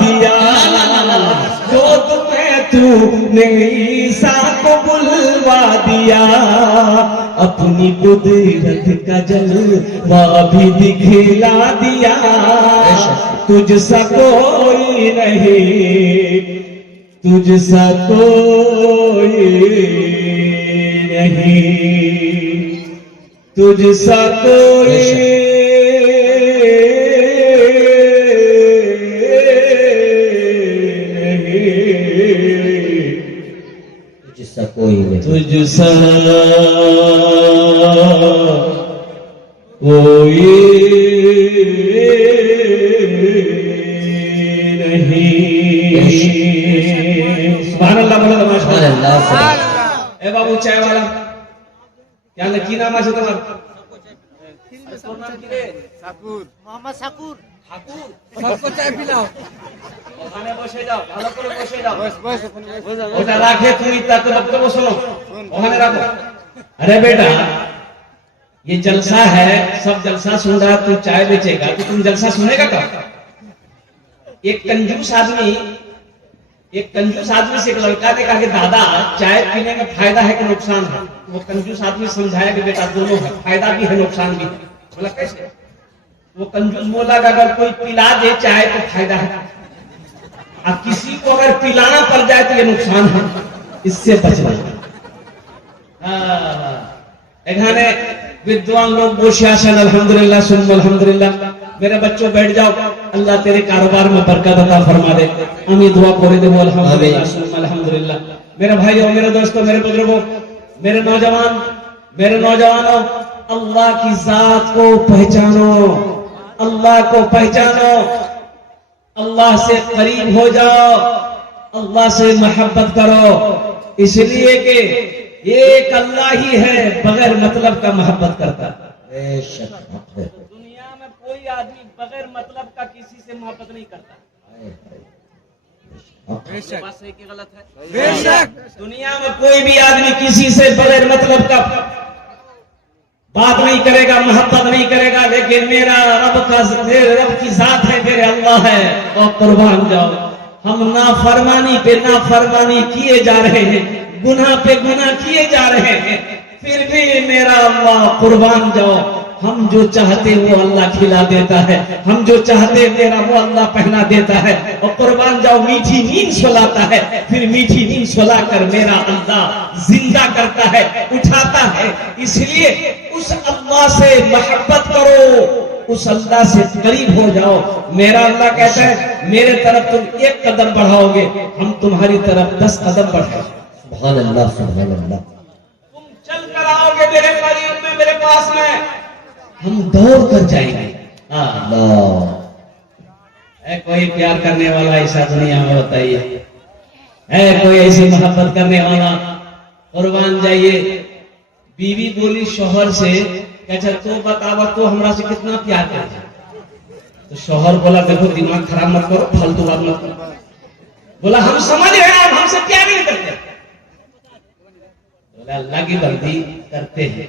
दिया, गोद में तूने ईसा को बुलवा दिया, अपनी कुदरत का जलवा भी दिखला दिया, तुझसा कोई नहीं, तुझसा कोई नहीं, तुझसा कोई कोई नहीं, तुझसा कोई नहीं। सुभान अल्लाह बोलो तो माशाअल्लाह। ए बाबू चाय वाला क्या की नाम আছে তোমার? সাকুর, মোহাম্মদ সাকুর। ঠাকুর, सबको चाय पिलाओ। ওখানে বসে যাও, ভালো করে বসে যাও। बस बस ওটা রাখে তুমি তাকে বক্তব্য শোনো, ওখানে রাখো। अरे बेटा ये जलसा है, सब जलसा सुन रहा, तू चाय बेचेगा तो तुम जलसा सुनेगा कब? एक कंजूस आदमी से एक लड़का ने कहा कि दादा चाय पीने में फायदा है कि नुकसान है? वो कंजूस आदमी समझाया कि बेटा दोनों है, फायदा भी है नुकसान भी है। बोला कैसे? वो कंजूस बोला कि अगर कोई पिला दे चाय तो फायदा है, और किसी को अगर पिलाना पड़ जाए तो ये नुकसान है, इससे बचना। এখানে विद्वान लोग बोशे आसन अल्हम्दुलिल्लाह सुन्न अल्हम्दुलिल्लाह। मेरे बच्चों बैठ जाओ, अल्लाह तेरे कारोबार में बरकत अता फरमा दे। अमी दुआ करे दे अल्हम्दुलिल्लाह सुन्न अल्हम्दुलिल्लाह। मेरे भाइयों, मेरे दोस्तों, मेरे बुजुर्गों, मेरे नौजवानों, अल्लाह की जात को पहचानो, अल्लाह को पहचानो, अल्लाह से करीब हो जाओ, अल्लाह से मोहब्बत करो, इसलिए कि एक अल्लाह ही है बगैर मतलब का मोहब्बत करता। बेशक है। दुनिया में कोई आदमी बगैर मतलब का किसी से मोहब्बत नहीं करता। बेशक बात सही कि गलत है? बेशक दुनिया में कोई भी आदमी किसी से बगैर मतलब का बात नहीं करेगा, मोहब्बत नहीं करेगा। लेकिन मेरे रब की जात है, मेरे अल्लाह है, और कुर्बान जाओ। हम नाफरमानी पे नाफरमानी किए जा रहे हैं, गुनाह पे गुनाह किए जा रहे हैं, फिर भी मेरा अल्लाह कुर्बान जाओ। हम जो चाहते वो अल्लाह खिला देता है, हम जो चाहते मेरा वो अल्लाह पहना देता है, और कुर्बान जाओ मीठी नींद सुलाता है, फिर मीठी नींद सुलाकर मेरा अल्लाह जिंदा करता है, उठाता है। इसलिए उस अल्लाह से मोहब्बत करो, उस अल्लाह से करीब हो जाओ। मेरा अल्लाह कहता है मेरे तरफ तुम एक कदम बढ़ाओगे, हम तुम्हारी तरफ 10 कदम बढ़ाएंगे। सुभान अल्लाह, सुभान अल्लाह। तुम चल कर आओगे मेरे करीब में, मेरे पास में, हम दौड़ कर जाएंगे। अल्लाह। है कोई प्यार करने वाला ऐसा दुनिया में? बताइए, है कोई ऐसी मोहब्बत करने वाला? कुर्बान जाइए। बीवी बोली शोहर से, अच्छा तो बतावा तो हमरा से कितना प्यार करते? तो शोहर बोला देखो दिमाग खराब मत करो, फालतू बात मत करो। बोला हम समझ रहे हैं, हम हमसे प्यार नहीं करते। बोला अल्लाह की बंदी करते हैं।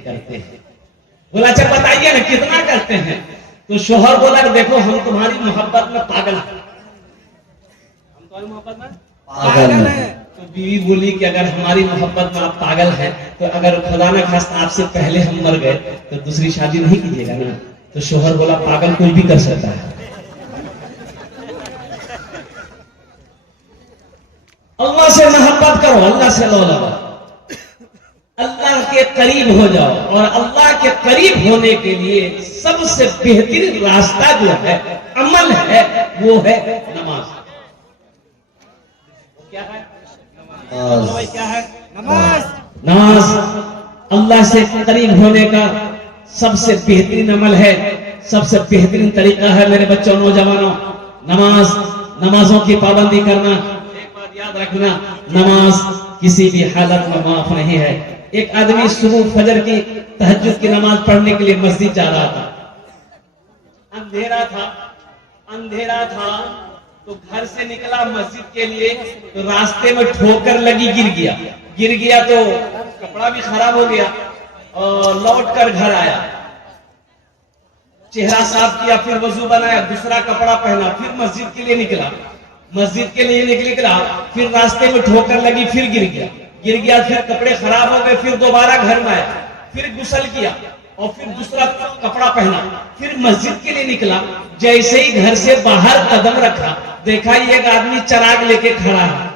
बोला अच्छा बताइए ना कितना करते हैं? तो शोहर बोला देखो हम तुम्हारी मोहब्बत में पागल हैं। हम तुम्हारी मोहब्बत में पागल है। तो बीवी बोली कि अगर हमारी मोहब्बत में आप पागल हैं, तो अगर खुदा न खास्ता आपसे पहले हम मर गए तो दूसरी शादी नहीं कीजिएगा ना? तो शोहर बोला पागल कोई भी कर सकता है। अल्लाह से मोहब्बत करो, अल्लाह से लो लगाओ, अल्लाह के करीब हो जाओ। और अल्लाह के करीब होने के लिए सबसे बेहतरीन रास्ता जो है, अमल है, वो है नमाज। क्या है? क्या है? नमाज। नमाज अल्लाह से करीब होने का सबसे बेहतरीन अमल है, सबसे बेहतरीन तरीका है। मेरे बच्चों, नौजवानों, नमाजों की पाबंदी करना। एक बात याद रखना, नमाज किसी भी हालत में माफ नहीं है। एक आदमी सुबह फजर की तहज्जुद की नमाज पढ़ने के लिए मस्जिद जा रहा था। अंधेरा था तो घर से निकला मस्जिद के लिए, तो रास्ते में ठोकर लगी, गिर गया तो कपड़ा भी खराब हो गया, और लौट कर घर आया, चेहरा साफ किया, फिर वजू बनाया, दूसरा कपड़ा पहना, फिर मस्जिद के लिए निकला। मस्जिद के लिए निकला, फिर रास्ते में ठोकर लगी, फिर गिर गया, फिर कपड़े खराब हो गए, फिर दोबारा घर में आया, फिर गुस्ल किया और फिर दूसरा कपड़ा पहना, फिर मस्जिद के लिए निकला। जैसे ही घर से बाहर कदम रखा, देखा ये एक आदमी चराग लेके खड़ा है।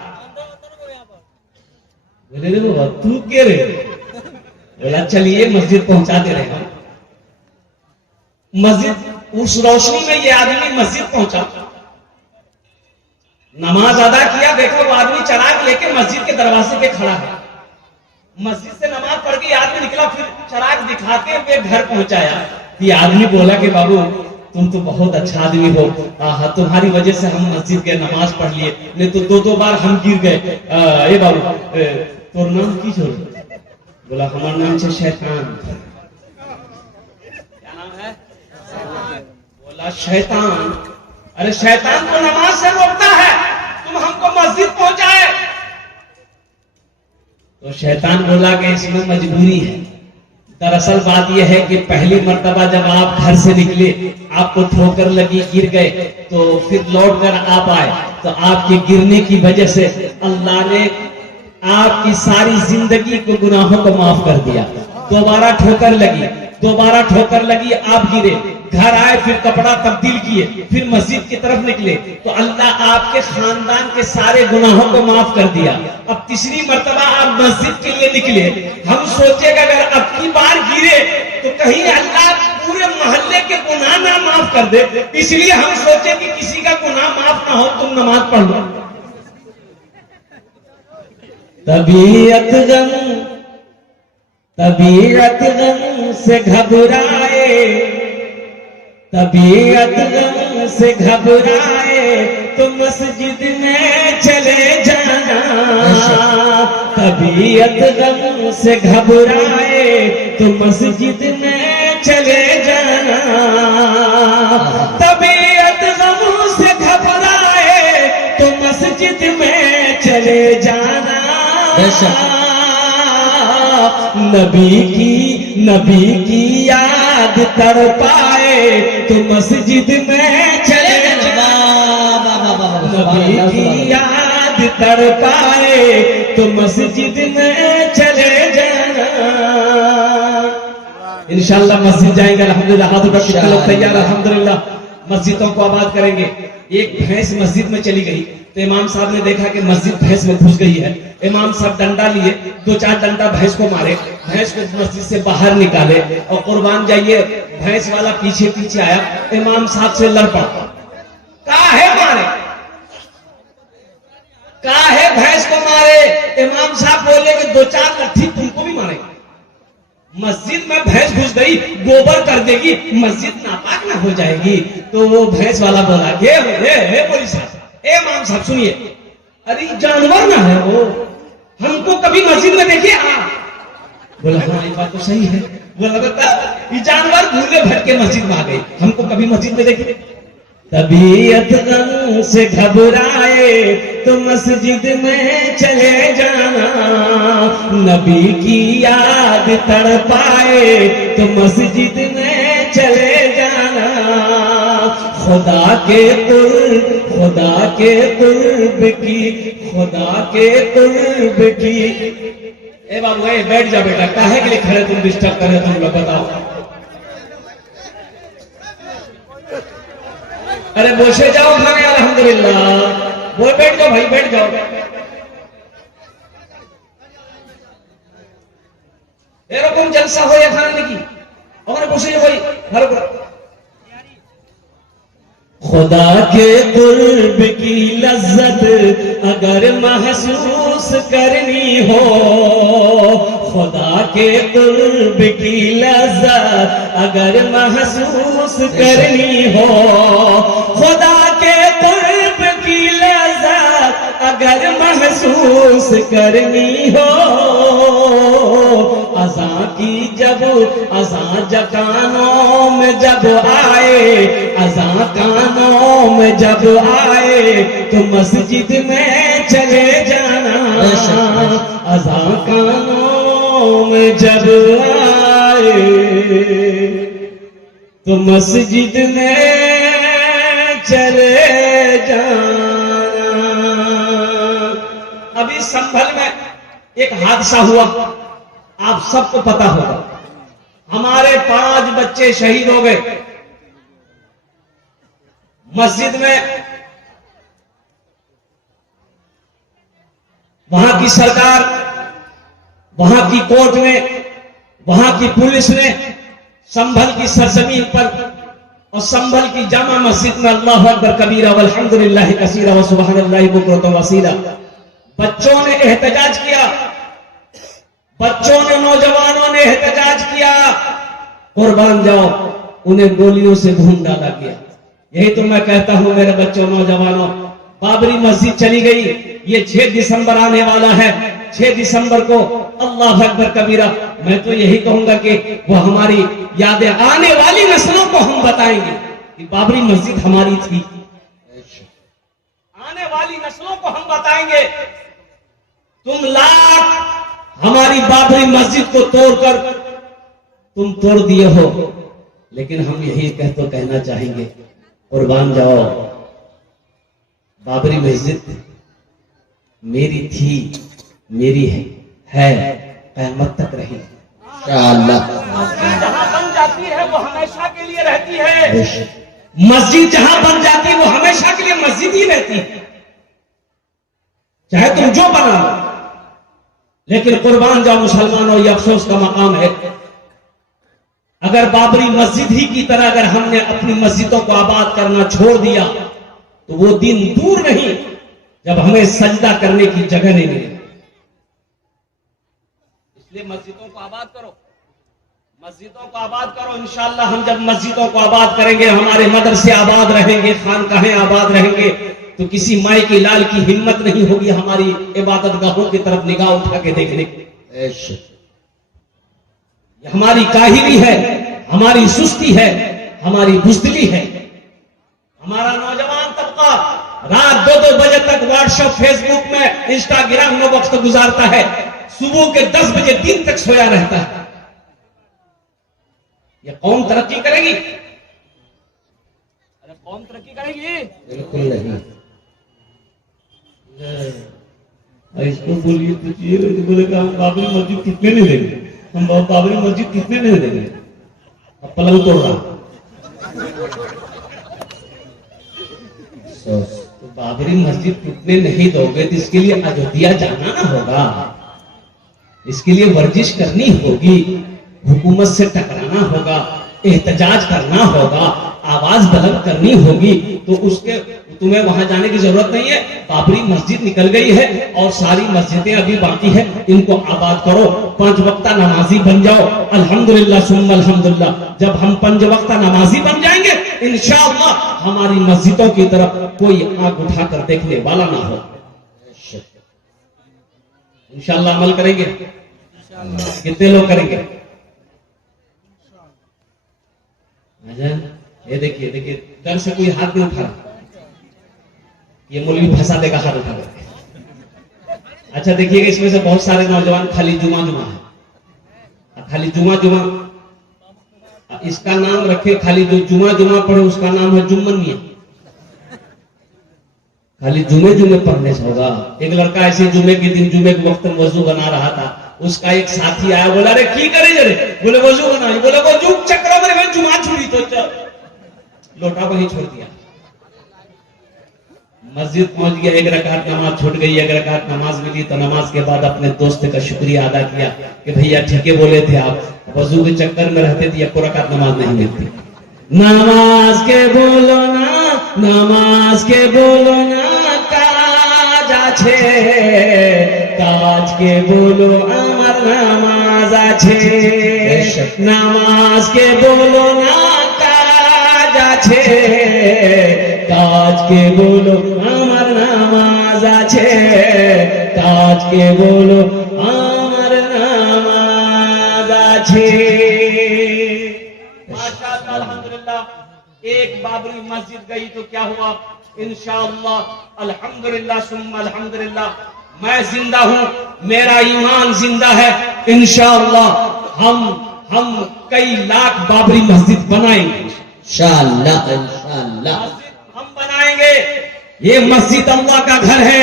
बोले रे बाबा तू के रे? बोला चलिए मस्जिद पहुंचा दे रहे हैं। मस्जिद उस रोशनी में ये आदमी मस्जिद पहुंचा, नमाज अदा किया, देखा वो आदमी चराग लेके मस्जिद के दरवाजे पे खड़ा है। मस्जिद से नमाज पढ़ के आदमी निकला, फिर चराग दिखाते हुए घर पहुंचाया। ये आदमी बोला कि बाबू तुम तो बहुत अच्छा आदमी हो, तुम्हारी वजह से हम मस्जिद के नमाज पढ़ लिए, नहीं तो दो बार हम गिर गए। ए बाबू तोर नाम की छोड़? बोला हमारा नाम है शैतान। क्या नाम है? बोला शैतान। अरे शैतान को नमाज से रोकता है, तुम हमको मस्जिद पहुंचाए। तो शैतान बोला कि इसमें मजबूरी है। दरअसल बात यह है कि पहली मर्तबा जब आप घर से निकले, आपको ठोकर लगी, गिर गए, तो फिर लौट कर आप आए, तो आपके गिरने की वजह से अल्लाह ने आपकी सारी जिंदगी को गुनाहों को माफ कर दिया। दोबारा ठोकर लगी, आप गिरे, घर आए, फिर कपड़ा तब्दील किए, फिर मस्जिद की तरफ निकले, तो अल्लाह आपके खानदान के सारे गुनाहों को माफ कर दिया। अब तीसरी मर्तबा आप मस्जिद के लिए निकले, हम सोचे कि अगर अब की बार गिरे तो कहीं अल्लाह पूरे मोहल्ले के गुनाह ना माफ कर दे, इसलिए हम सोचे कि किसी का गुनाह माफ ना हो, तुम नमाज पढ़ लो। तबीयत गम से घबराए, तबीयत गम से घबराए तो मस्जिद में चले जाना। तबीयत गम से घबराए तो मस्जिद में चले जाना। तबीयत गम से घबराए तो मस्जिद में चले जाना। नबी की याद तड़पाए तो मस्जिद में चले जाना। नबी की याद तड़पाए तो मस्जिद में चले जाना। इंशाल्लाह मस्जिद जाएंगे अल्हम्दुलिल्लाह। हाथ उठा कितने लोग तैयार? अल्हम्दुलिल्लाह मस्जिदों को आबाद करेंगे। एक भैंस मस्जिद में चली गई तो इमाम साहब ने देखा कि मस्जिद भैंस में घुस गई है। इमाम साहब डंडा लिए, 2-4 डंडा भैंस को मारे, भैंस को मस्जिद से बाहर निकाले और कुर्बान जाइए भैंस वाला पीछे पीछे आया, इमाम साहब से लड़ पड़ा। काहे मारे, काहे भैंस को मारे? इमाम साहब बोले कि 2-4 लट्ठी तुमको भी मारेंगे। मस्जिद में भैंस घुस गई, गोबर कर देगी, मस्जिद नापाक ना हो जाएगी। तो वो भैंस वाला बोला मौलवी साहब, इमाम साहब सुनिए, अरे जानवर ना है वो, हमको कभी मस्जिद में देखिए। बोला हाँ ये बात तो सही है। बोला ये जानवर भूले भटके मस्जिद में आ गए, हमको कभी मस्जिद में देखे। तबीयत गम से घबराए तो मस्जिद में चले जाना। नबी की याद तड़पाए तो मस्जिद में चले जाना। खुदा के कुर्ब की। ए बाबू बैठ जा बेटा, काहे के लिए खड़े तुम डिस्टर्ब कर रहे हो? तुम लोग बताओ। अरे बोसे जाओ खाने, अल्हम्दुलिल्लाह। वो बैठ जाओ भाई, बैठ जाओ। एरकम जलसा हो या खाने की और बोसे भाई भालो। खुदा के कुर्ब की लज्जत अगर महसूस करनी हो, खुदा के कुर्ब की लज्जत अगर महसूस करनी हो, खुदा के कुर्ब की लज्जत अगर महसूस करनी हो, अज़ां की जब अज़ां कानों में जब आए, अज़ां कानों में जब आए तो मस्जिद में चले जाना। अज़ां कानों में जब आए तो मस्जिद में चले जाना। संभल में एक हादसा हुआ, आप सबको पता होगा। हमारे 5 बच्चे शहीद हो गए मस्जिद में। वहां की सरकार, वहां की कोर्ट ने, वहां की पुलिस ने संभल की सरजमीन पर और संभल की जामा मस्जिद में अल्लाहु अकबर कबीरा वल्हम्दुलिल्लाह कसीरा व सुबहानल्लाहि बुकरतन वसीला बच्चों ने एहतजाज किया, बच्चों ने, नौजवानों ने एहतजाज किया, कुर्बान जाओ, उन्हें गोलियों से भून डाला गया। यही तो मैं कहता हूं मेरे बच्चों, नौजवानों, बाबरी मस्जिद चली गई, ये 6 दिसंबर आने वाला है। 6 दिसंबर को अल्लाह अकबर कबीरा, मैं तो यही कहूंगा कि वो हमारी यादें आने वाली नस्लों को हम बताएंगे कि बाबरी मस्जिद हमारी थी। आने वाली नस्लों को हम बताएंगे, तुम लाख हमारी बाबरी मस्जिद को तोड़कर तुम तोड़ दिए हो, लेकिन हम यही कहना चाहेंगे, कुर्बान जाओ, बाबरी मस्जिद मेरी थी, मेरी है, क़यामत तक रही। इंशाअल्लाह। मस्जिद जहां बन जाती है वो हमेशा के लिए रहती है। मस्जिद जहां बन जाती है वो हमेशा के लिए मस्जिद ही रहती है, चाहे तुम जो बना लो। लेकिन कुर्बान जाओ मुसलमानों, ये अफसोस का मकाम है, अगर बाबरी मस्जिद ही की तरह अगर हमने अपनी मस्जिदों को आबाद करना छोड़ दिया तो वो दिन दूर नहीं जब हमें सजदा करने की जगह नहीं मिलेगी। इसलिए मस्जिदों को आबाद करो, मस्जिदों को आबाद करो। इंशाअल्लाह हम जब मस्जिदों को आबाद करेंगे, हमारे मदरसे आबाद रहेंगे, खानकाहें आबाद रहेंगे, तो किसी माई की लाल की हिम्मत नहीं होगी हमारी इबादत गाहों की तरफ निगाह उठा के देखने की। हमारी काहिली है, हमारी सुस्ती है, हमारी बुज़दिली है। हमारा नौजवान तबका रात 2-2 बजे तक व्हाट्सएप, फेसबुक में, इंस्टाग्राम में वक्त गुजारता है, सुबह के 10 बजे दिन तक सोया रहता है। यह कौम तरक्की करेगी? अरे कौम तरक्की करेगी? बिल्कुल नहीं। इसको बोलिए तो बोलेगा हम बाबरी मस्जिद कितने नहीं देंगे, हम बाबरी मस्जिद कितने नहीं देंगे। अब पलंग तोड़ रहा तो बाबरी मस्जिद कितने नहीं दोगे तो इसके लिए अयोध्या जाना ना होगा, इसके लिए वर्जिश करनी होगी, हुकूमत से टकराना होगा, एहतजाज करना होगा, आवाज बुलंद करनी होगी। तो उसके तुम्हें वहां जाने की जरूरत नहीं है। बाबरी मस्जिद निकल गई है और सारी मस्जिदें अभी बाकी है, इनको आबाद करो, 5 वक्ता नमाजी बन जाओ। अल्हम्दुलिल्लाह सुम्मा अल्हम्दुलिल्लाह, जब हम 5 वक्ता नमाजी बन जाएंगे इंशाअल्लाह हमारी मस्जिदों की तरफ कोई आंख उठाकर देखने वाला ना हो। इंशाअल्लाह अमल करेंगे। कितने लोग करेंगे? ये देखिए देखिए, डर से कोई हाथ नहीं उठा, ये मौलवी फंसा देगा हाथ उठा करके। अच्छा देखिएगा, इसमें से बहुत सारे नौजवान खाली जुमा है, खाली जुमा इसका नाम रखे, खाली जो जुमा पढ़े उसका नाम है जुम्मन मियां, खाली जुमे पढ़ने से होगा। एक लड़का ऐसे जुमे के दिन, जुमे के वक्त वजू बना रहा था, उसका एक साथी आया, बोला अरे की करे जरे, बोले वजू बनाई, बोले वजू चक्र में जुमा छुड़ी तो लोटा वहीं छोड़ दिया। मस्जिद पहुंच गया, 1 रकात नमाज छूट गई, 1 रकात नमाज मिली तो नमाज के बाद अपने दोस्त का शुक्रिया अदा किया कि भैया ठीक है बोले थे आप, वजू के चक्कर में रहते थे, 1 रकात नमाज नहीं मिलती। नमाज के बोलो ना, नमाज के बोलो ना, काज आछे, काज के बोलो আমার নামাজ আছে, নামাজ के बोलो ना, काज আছে, काज के बोलो আমার নামাজ আছে, काज के बोलो আমার নামাज আছে। माशाअल्लाह अल्हम्दुलिल्लाह, एक बाबरी मस्जिद गई तो क्या हुआ? इंशाअल्लाह अल्हम्दुलिल्लाह सुम्मा अल्हम्दुलिल्लाह, मैं जिंदा हूं, मेरा ईमान जिंदा है। इंशाअल्लाह हम कई लाख बाबरी मस्जिद बनाएंगे। इंशाअल्लाह इंशाअल्लाह मस्जिद हम बनाएंगे। ये मस्जिद अल्लाह का घर है,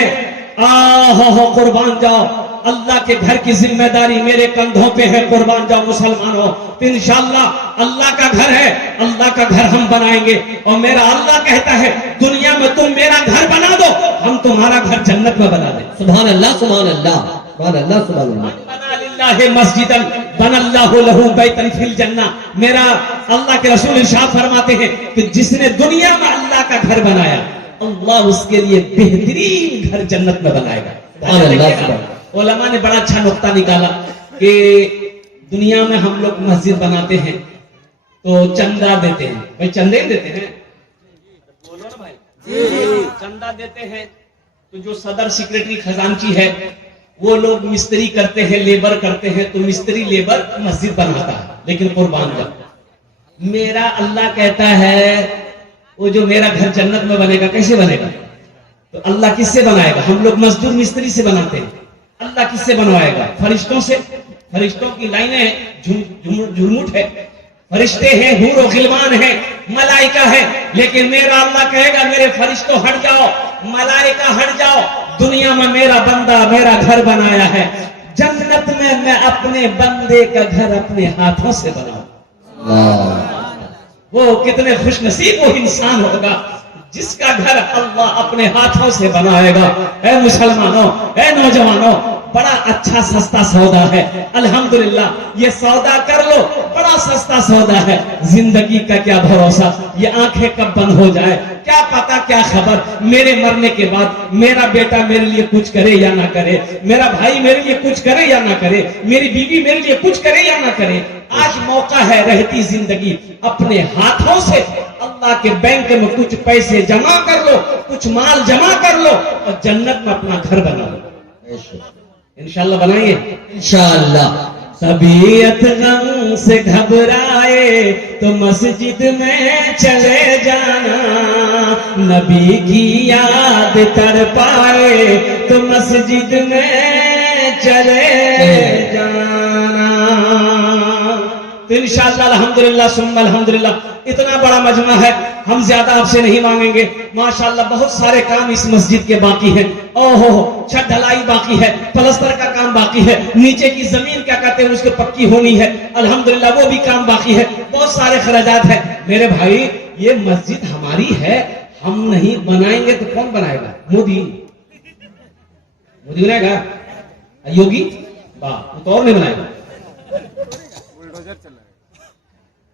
हो कुर्बान जाओ, अल्लाह के घर की जिम्मेदारी मेरे कंधों पे है, कुर्बान जाओ मुसलमानों। तो इंशाअल्लाह अल्लाह का घर है, अल्लाह का घर हम बनाएंगे। और मेरा अल्लाह कहता है दुनिया में तुम मेरा घर बना दो, हम तुम्हारा घर जन्नत में बना दे। सुभान अल्लाह, सुभान अल्लाह, सुभान अल्लाह, सुभान अल्लाह। बना लिल्लाहि मस्जिदन बनल्लाहु लहू बैतन फिल जन्ना। मेरा अल्लाह के रसूल इरशाद फरमाते हैं कि जिसने दुनिया में अल्लाह का घर बनाया, अल्लाह उसके लिए बेहतरीन घर जन्नत में बनाएगा। उलमा ने बड़ा अच्छा नुक्ता निकाला कि दुनिया में हम लोग मस्जिद बनाते हैं तो चंदा देते हैं, भाई चंदे देते हैं, बोलो ना भाई, चंदा देते हैं। तो जो सदर सेक्रेटरी खजांची है वो लोग मिस्त्री करते हैं, लेबर करते हैं, तो मिस्त्री लेबर मस्जिद बनाता है। लेकिन कुर्बान जाओ, मेरा अल्लाह कहता है वो जो मेरा घर जन्नत में बनेगा, कैसे बनेगा? तो अल्लाह किससे बनाएगा? हम लोग मजदूर मिस्त्री से बनाते हैं, अल्लाह किससे बनवाएगा? फरिश्तों से। फरिश्तों की लाइनें झुरमुट है, फरिश्ते हैं, हूर और गिलमान है, मलाइका है। लेकिन मेरा अल्लाह कहेगा मेरे फरिश्तों हट जाओ, मलाइका हट जाओ, दुनिया में मेरा बंदा मेरा घर बनाया है, जन्नत में मैं अपने बंदे का घर अपने हाथों से बनाऊं। वो कितने खुशनसीब वो इंसान होगा जिसका घर अल्लाह अपने हाथों से बनाएगा। ऐ मुसलमानों, ऐ नौजवानों, बड़ा अच्छा सस्ता सौदा है, अल्हम्दुलिल्लाह। ये सौदा कर लो, बड़ा सस्ता सौदा है। जिंदगी का क्या भरोसा, ये आंखें कब बंद हो जाए, क्या पता, क्या खबर। मेरे मरने के बाद मेरा बेटा मेरे लिए कुछ करे या ना करे, मेरा भाई मेरे लिए कुछ करे या ना करे, मेरी बीवी मेरे लिए कुछ करे या ना करे। आज मौका है, रहती जिंदगी अपने हाथों से अल्लाह के बैंक में कुछ पैसे जमा कर लो, कुछ माल जमा कर लो और जन्नत में अपना घर बना लो। इंशाअल्लाह बनाएंगे, इंशाअल्लाह। तबीयत गम से घबराए तो मस्जिद में चले जाना, नबी की याद तड़पाए तो मस्जिद में चले जाना। तो इंशाअल्लाह अल्हम्दुलिल्लाह सुम्मा अल्हम्दुलिल्लाह, इतना बड़ा मजमा है, हम ज्यादा आपसे नहीं मांगेंगे। माशाअल्लाह बहुत सारे काम इस मस्जिद के बाकी हैं। ओहो, छत ढलाई बाकी है, प्लास्टर का काम बाकी है, नीचे की जमीन क्या कहते हैं उसकी पक्की होनी है, अल्हम्दुलिल्लाह वो भी काम बाकी है, बहुत सारे खराजात हैं। मेरे भाई ये मस्जिद हमारी है, हम नहीं बनाएंगे तो कौन बनाएगा? मोदी बनाएगा, योगी वाह, तो और नहीं बनाएगा।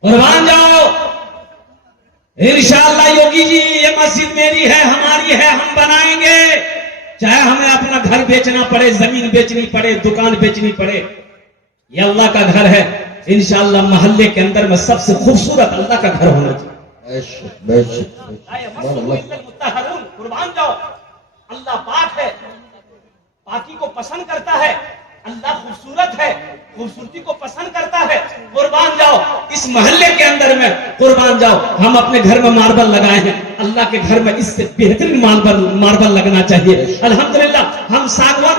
कुर्बान जाओ, इंशाअल्लाह योगी जी ये मस्जिद मेरी है, हमारी है, हम बनाएंगे, चाहे हमें अपना घर बेचना पड़े, जमीन बेचनी पड़े, दुकान बेचनी पड़े। ये अल्लाह का घर है। इंशाअल्लाह मोहल्ले के अंदर में सबसे खूबसूरत अल्लाह का घर होना चाहिए। कुर्बान जाओ, अल्लाह पाक है, पाकी को पसंद करता है, अल्लाह खूबसूरत है, खूबसूरती को पसंद करता है। कुर्बान जाओ, इस मोहल्ले के अंदर में कुर्बान जाओ, हम अपने घर में मार्बल लगाए हैं, अल्लाह के घर में इससे बेहतरीन मार्बल लगना चाहिए। अल्हम्दुलिल्लाह हम सागवान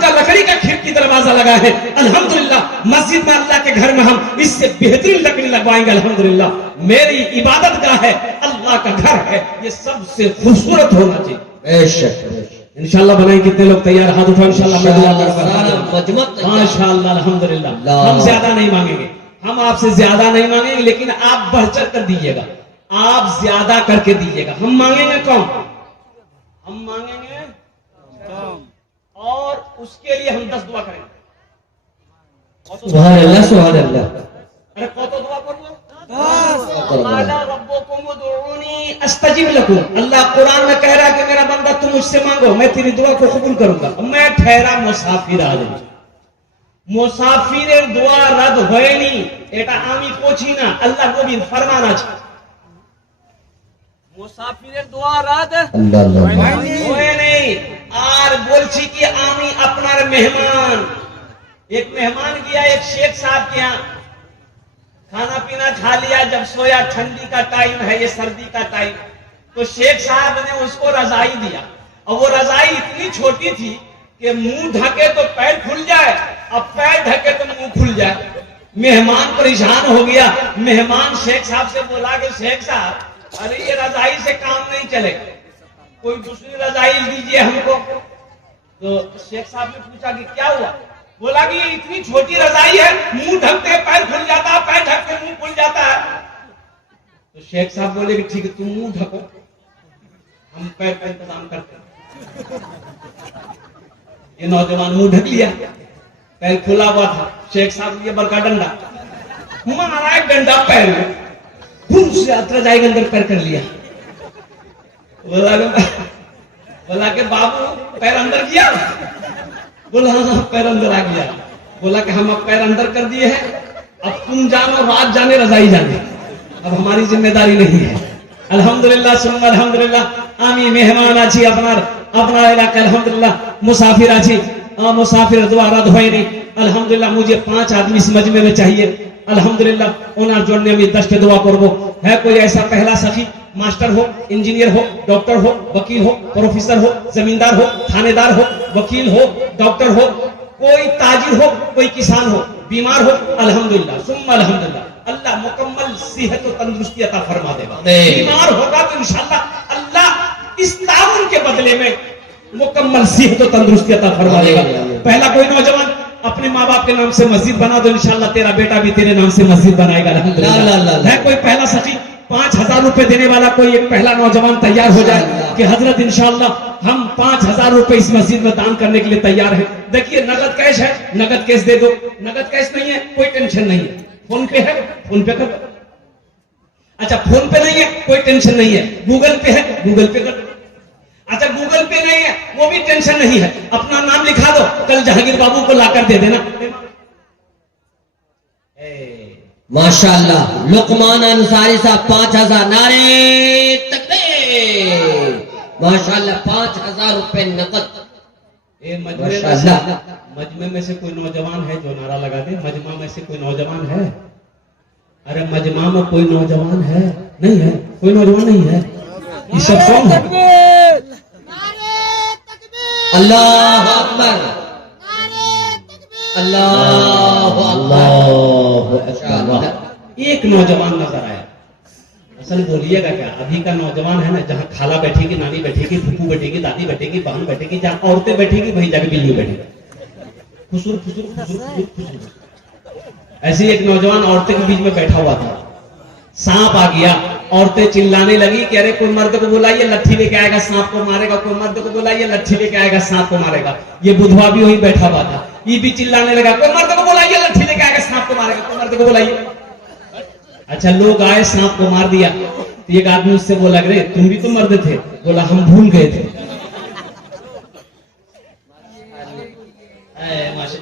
का लकड़ी का खिड़की दरवाजा लगाए हैं। अल्हम्दुलिल्लाह मस्जिद में अल्लाह के घर में हम इससे बेहतरीन लकड़ी लगवाएंगे। अल्हम्दुलिल्लाह मेरी इबादत गाह है, अल्लाह का घर है, ये सबसे खूबसूरत होना चाहिए। इंशाअल्लाह बनाएं। कितने लोग तैयार? हाथ उठाओ। इंशाअल्लाह मैं दुआ करूंगा। माशाअल्लाह अल्हम्दुलिल्लाह। हम ज्यादा नहीं मांगेंगे, हम आपसे ज्यादा नहीं मांगेंगे, लेकिन आप बढ़ चढ़ कर दीजिएगा, आप ज्यादा करके दीजिएगा। हम मांगेंगे कम, हम मांगेंगे और उसके लिए हम 10 दुआ करेंगे। सुभान अल्लाह, सुभान अल्लाह। अरे कौन तो दुआ करूंगा? अस्तजिब लकुम। अल्लाह कुरान में कह रहा है कि मेरा बंदा तुम मुझसे मांगो, मैं तेरी दुआ को कबूल करूंगा। मैं ठहरा मुसाफिर आदमी, मुसाफिर दुआ रद्द হয়নি, এটা আমি পৌঁছি না, আল্লাহ নবীর ফরমান আছে। মুসাফিরের দোয়া রদ হয়নি। আর বলছি কি আমি আপনার মেহমান। एक मेहमान गया एक शेख साहब के यहाँ, खाना पीना खा लिया, जब सोया, ठंडी का टाइम है, ये सर्दी का टाइम, तो शेख साहब ने उसको रजाई दिया, और वो रजाई इतनी छोटी थी कि मुंह ढके तो पैर खुल जाए, अब पैर ढके तो मुंह खुल जाए। मेहमान परेशान हो गया। मेहमान शेख साहब से बोला कि शेख साहब, अरे ये रजाई से काम नहीं चलेगा। कोई दूसरी रजाई दीजिए हमको। तो शेख साहब ने पूछा कि क्या हुआ? बोला कि ये इतनी छोटी रजाई है, मुंह ढकते पैर खुल जाता है, पैर ढकते मुंह खुल जाता है। तो शेख साहब बोले कि ठीक है तुम मुंह ढको, हम पैर का इंतजाम करते हैं। ये नौजवान मुंह ढक लिया, पैर खुला हुआ था। शेख साहब लिए बड़का डंडा मारा, एक डंडा पैर में घूम से रजाई के अंदर पैर कर लिया। बोला कि बाबू पैर अंदर किया? बोला हाँ पैर अंदर आ गया। बोला कि हम अब पैर अंदर कर दिए हैं, अब तुम जानो, रात जाने रजाई जाने, अब हमारी जिम्मेदारी नहीं है। अल्हम्दुलिल्लाह सुम्मा अल्हम्दुलिल्लाह। आमी मेहमान आछी अपना इलाका, अल्हम्दुलिल्लाह मुसाफिर आछी, मुसाफिर द्वारा धोयनी। अल्हम्दुलिल्लाह मुझे 5 आदमी इस मजमे में चाहिए। अल्हम्दुलिल्लाह ओनार जोड़ने में 10 के दुआ करबो। है कोई ऐसा पहला सखी, मास्टर हो, इंजीनियर हो, डॉक्टर हो, वकील हो, प्रोफेसर हो, जमींदार हो, थानेदार हो, वकील हो, डॉक्टर हो, कोई ताजिर हो, कोई किसान हो, बीमार हो, अल्हम्दुलिल्लाह सुम्मा अल्हम्दुलिल्लाह अल्लाह मुकम्मल सेहत और तंदुरुस्ती अता फरमा देगा। बीमार होगा तो इंशाअल्लाह अल्लाह इस ताउन के बदले में मुकम्मल सेहत और तंदुरुस्ती अता फरमा देगा। पहला कोई नौजवान अपने माँ बाप के नाम से मस्जिद बना दो, इंशाअल्लाह तेरा बेटा भी तेरे नाम से मस्जिद बनाएगा। अल्हम्दुलिल्लाह। है कोई पहला सखी 5,000 रुपए देने वाला, कोई एक पहला नौजवान तैयार हो जाए कि हजरत इंशाअल्लाह हम 5,000 रुपए इस मस्जिद में दान करने के लिए तैयार हैं। देखिए नगद कैश है, नगद कैश दे दो। नगद कैश नहीं है कोई टेंशन नहीं है, फोन पे है, फोन पे कर दो। अच्छा फोन पे नहीं है कोई टेंशन नहीं है, गूगल पे है, गूगल पे कर दो। अच्छा गूगल पे नहीं है वो भी टेंशन नहीं है, अपना नाम लिखा दो, कल जहांगीर बाबू को लाकर दे देना। माशाअल्लाह। लुकमान अंसारी साहब 5,000, नारे तकबीर। माशाअल्लाह 5,000 रुपए नकद। मजमे में से कोई नौजवान है जो नारा लगा दे? मजमा में से कोई नौजवान है? अरे मजमा में कोई नौजवान है? नहीं है, कोई नौजवान नहीं है। ये सब कौन है? अल्लाह अकबर, अल्लाह अल्लाह। एक नौजवान नजर आया। असल बोलिएगा क्या, अभी का नौजवान है ना, जहाँ खाला बैठेगी, नानी बैठेगी, फूफू बैठेगी, दादी बैठेगी, बहन बैठेगी, जहाँ औरतें बैठेगी वहीं जाके बिल्ली बैठेगी। खुसुर खुसुर खुसुर खुसुर खुसुर। ऐसे एक नौजवान औरतें के बीच में बैठा हुआ था, सांप आ गया। औरतें चिल्लाने लगी कि अरे कोई मर्द को बुलाइए, लट्ठी लेके आएगा सांप को मारेगा। कोई मर्द को बुलाइए, लट्ठी लेके आएगा सांप को मारेगा। ये बुधवा भी वहीं बैठा हुआ था, ये भी चिल्लाने लगा कोई मर्द को बुलाइए, लट्ठी लेके आएगा सांप को मारेगा। कोई मर्द को बुलाइए। अच्छा लोग आए, सांप को मार दिया। तो एक आदमी उससे बोला अरे तुम भी तो मर्द थे? बोला हम भूल गए थे।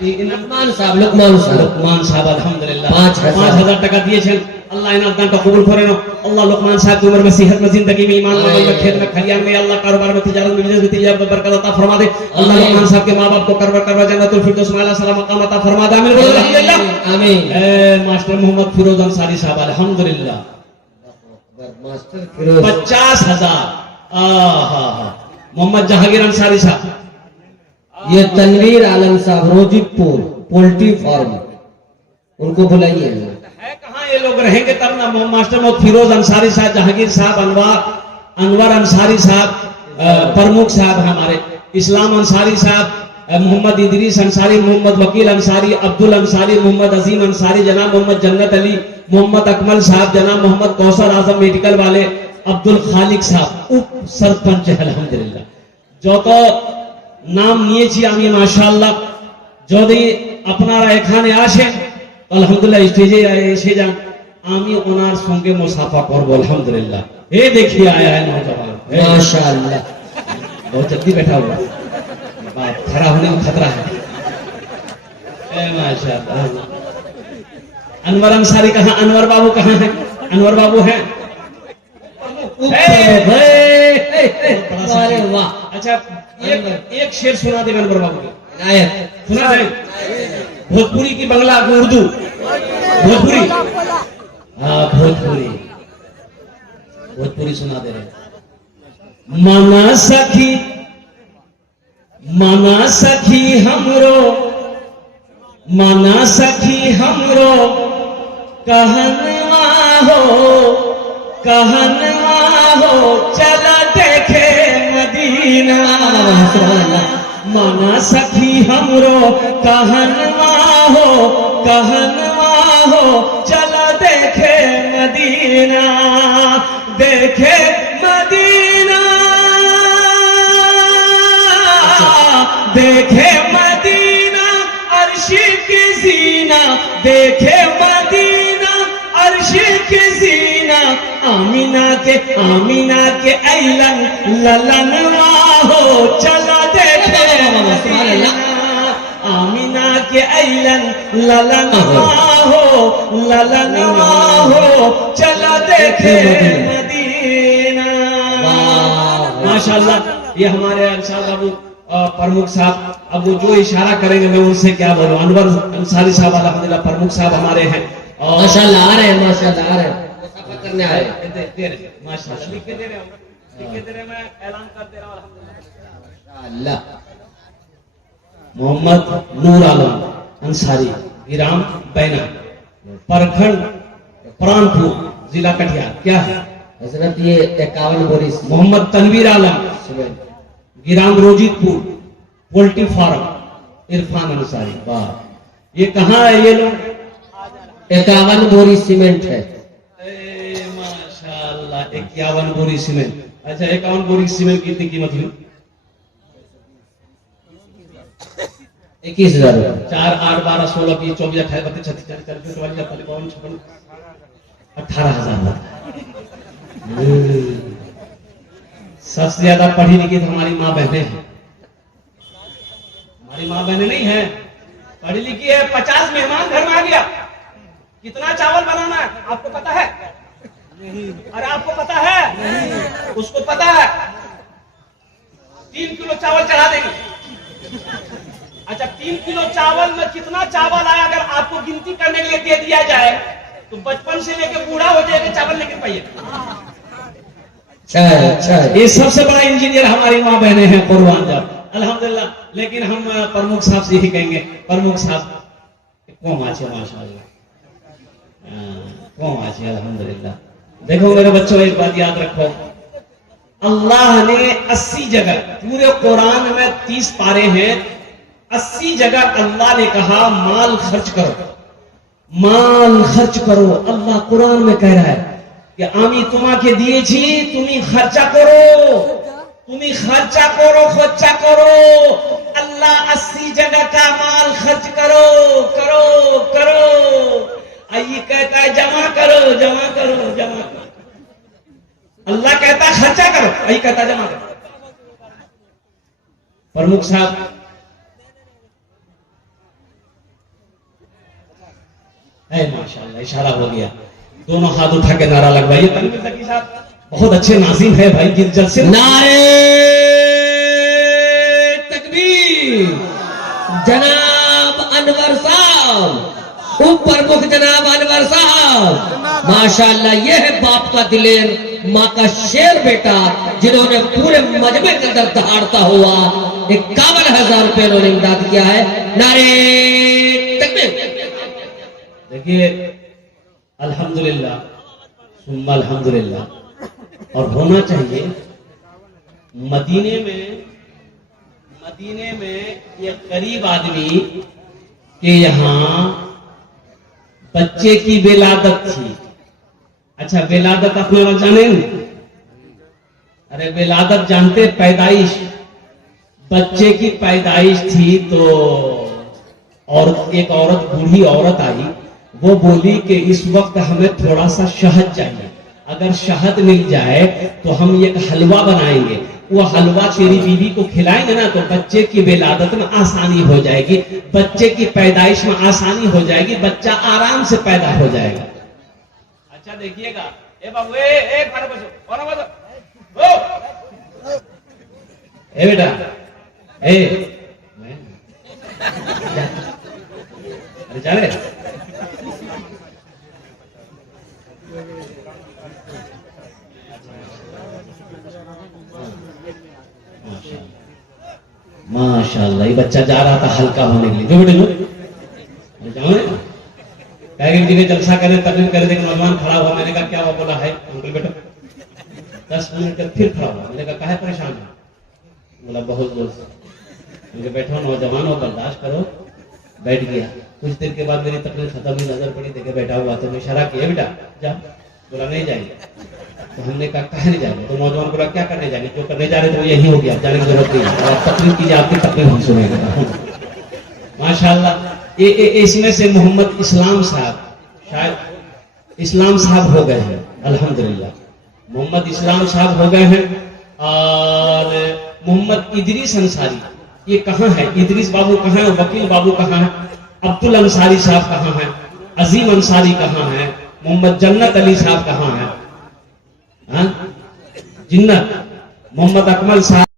लुकमान साहब अल्हम्दुलिल्लाह 5,000 টাকা দিয়েছেন। अल्लाह इन दान का कबूल करे नो। अल्लाह लुकमान साहब की उम्र में, सेहत में, जिंदगी में, ईमान में, खेत में, खलियान में, अल्लाह कारोबार में, तिजारत में, बिजनेस में, तिजारत में बरकत अता फरमा दे। अल्लाह लुकमान साहब के माँ-बाप को करवा जन्नतुल फिरदौस में आला सलाम मकाम अता फरमा दे। आमीन बोलो अल्हम्दुलिल्लाह आमीन। मास्टर मोहम्मद फिरोज अंसारी साहब अल्हम्दुलिल्लाह मास्टर फिरोज 50,000। मोहम्मद जहांगीर अंसारी साहब, ये तनवीर आलम साहब रोजिबपुर पोल्ट्री फार्म, उनको बुलाइए। है कहाँ ये लोग रहेंगे तब ना। मास्टर मोहम्मद फिरोज अंसारी साहब, जहांगीर साहब, अनवर अंसारी साहब, प्रमुख साहब हमारे, इस्लाम अंसारी साहब, मोहम्मद इदरीस अंसारी, मोहम्मद वकील अंसारी, अब्दुल अंसारी, मोहम्मद अजीम अंसारी, जनाब मोहम्मद जन्नत अली, मोहम्मद अकमल साहब, जनाब मोहम्मद कौसर आजम मेडिकल वाले, अब्दुल खालिक साहब उप सरपंच अल्हम्दुलिल्लाह। जो तो নাম নিয়েছি আমি মাশাআল্লাহ। যদি আপনারা এখানে আসেন আলহামদুলিল্লাহ, স্টেজে এসে যান, আমি ওনার সঙ্গে মুসাফা করব अल्हम्दुलिल्लाह। ये देखिए आया है नौजवान माशाअल्लाह, बहुत जल्दी बैठा हुआ, बात खड़ा होने में खतरा है। माशाअल्लाह। अनवर अंसारी कहाँ? अनवर बाबू कहाँ है? अनवर बाबू है? अरे वाह। अच्छा एक शेर सुना दे अनवर बाबू की। सुना दे भोजपुरी की, बंगला की, उर्दू, भोजपुरी। हाँ भोजपुरी सुना दे रहे। माना सखी हमरो, माना सखी हमरो कहनवा हो, कहनवा हो, चला देखे मदी मदीना माना सखी हमरो कहनवा हो चला देखे मदीना देखे मदीना देखे मदीना अर्श की जीना देखे मदीना अर्श की जीना आमीना के ऐलन ललनवा हो चला देखे मदीना आमीना के ऐलन ललनवा हो चला देखे मदीना। माशाल्लाह ये हमारे इंशाअल्लाह वो प्रमुख साहब अब वो जो इशारा करेंगे मैं उनसे क्या बोलूं। अनवर अंसारी साहब अल्हम्दुलिल्लाह प्रमुख साहब हमारे हैं और माशाल्लाह आ रहे हैं माशाल्लाह आ रहे हैं सफर करने आए हैं। माशाल्लाह लिख के दे रहे मैं ऐलान कर दे रहा हूं अल्हम्दुलिल्लाह। मोहम्मद नूर आलम अंसारी ग्राम बैना प्रखंड प्राणपुर जिला कटिहार क्या है हजरत ये 51 बोरी मोहम्मद तनवीर आलम सीमेंट गिराम रोजितपुर पोल्ट्री फार्म इरफान अंसारी। वाह ये कहाँ है ये लोग 51 बोरी सीमेंट है। माशाल्लाह 51 बोरी सीमेंट। अच्छा 51 बोरी सीमेंट कितनी कीमत हुई 21,000 रुपये 4 8 12 16 20 24 28 32 36 40 44 45 56 18,000 सबसे ज्यादा पढ़ी लिखी तो हमारी माँ बहनें हैं। हमारी माँ बहनें नहीं है पढ़ी लिखी है। 50 मेहमान घर में आ गया कितना चावल बनाना है आपको पता है अरे आपको पता है उसको पता है 3 किलो चावल चढ़ा देंगे। अच्छा 3 किलो चावल में कितना चावल आया अगर आपको गिनती करने के लिए दे दिया जाए तो बचपन से लेकर बूढ़ा हो जाएगा चावल लेके पाइए। अच्छा ये सबसे बड़ा इंजीनियर हमारी माँ बहनें हैं कुर्बान जाओ अल्हम्दुलिल्लाह। लेकिन हम प्रमुख साहब से ही कहेंगे प्रमुख साहब कौन अच्छे माशाल्लाह कौन अच्छे अल्हम्दुलिल्लाह। देखो मेरे बच्चों एक बात याद रखो अल्लाह ने 80 जगह पूरे कुरान में 30 पारे हैं 80 जगह अल्लाह ने कहा माल खर्च करो अल्लाह कुरान में कह रहा है कि आमी तुम्हाके दिएছি তুমি খরচা করো अल्लाह 80 जगह का माल खर्च करो ये कहता है जमा करो अल्लाह कहता है खर्चा करो ये कहता है जमा करो। प्रमुख साहब माशाल्लाह इशारा हो गया दोनों हाथ उठा के नारा लगवाइए। तनवीर ज़की साहब बहुत अच्छे नाज़िम है भाई जिस जलसे नारे तकबीर जनाब अनवर साहब उप प्रमुख जनाब अनवर साहब माशाल्लाह ये है बाप का दिलेर माँ का शेर बेटा जिन्होंने पूरे मजमे के अंदर दहाड़ता हुआ 51,000 रुपए उन्होंने इमदाद किया है। नारे तकबीर। देखिए अल्हम्दुलिल्लाह सुम्मा अल्हम्दुलिल्लाह और होना चाहिए मदीने में ये गरीब आदमी के यहाँ बच्चे की विलादत थी। अच्छा विलादत अपने लोग जाने अरे विलादत जानते पैदाइश बच्चे की पैदाइश थी तो और एक औरत बूढ़ी औरत आई वो बोली कि इस वक्त हमें थोड़ा सा शहद चाहिए अगर शहद मिल जाए तो हम एक हलवा बनाएंगे वो हलवा तेरी बीवी को खिलाएंगे ना तो बच्चे की विलादत में आसानी हो जाएगी बच्चे की पैदाइश में आसानी हो जाएगी बच्चा आराम से पैदा हो जाएगा। अच्छा देखिएगा ए बाबू ए खड़े बसो ए बेटा ए अरे जा रहे माशाल्लाह ये बच्चा जा रहा था हल्का होने के लिए जो बेटे जाओ जगह जलसा करें तकलीफ करे देख नौजवान खड़ा हुआ मैंने कहा क्या हुआ बोला है अंकल बेटा 10 मिनट तक फिर खड़ा हुआ मैंने कहा काहे परेशान है बोला बहुत जोर से। मुझे बैठो नौजवान हो, बर्दाश्त करो। बैठ गया। कुछ देर के बाद मेरी तकलीफ खत्म हुई, नजर पड़ी, देखे बैठा हुआ तो मैं इशारा किया, बेटा जा। बोला नहीं जाएंगे। तो हमने कहा कहे नहीं जाएंगे। तो नौजवान बोला क्या करने जाएंगे, जो करने जा रहे थे वो यही हो गया, जाने की जरूरत नहीं है। तकलीफ कीजिए, आपकी तकलीफ हम सुनेंगे। माशाल्लाह। इसमें से मोहम्मद इस्लाम साहब, शायद इस्लाम साहब हो गए हैं, अल्हम्दुलिल्लाह। मोहम्मद इस्लाम साहब हो गए हैं। और मोहम्मद इदरीस अंसारी, ये कहाँ है? इदरीस बाबू कहाँ है? वकील बाबू कहाँ है? अब्दुल अंसारी साहब कहाँ है? अजीम अंसारी कहाँ है? मोहम्मद जन्नत अली साहब कहाँ है? जिन्नत मोहम्मद अकमल साहब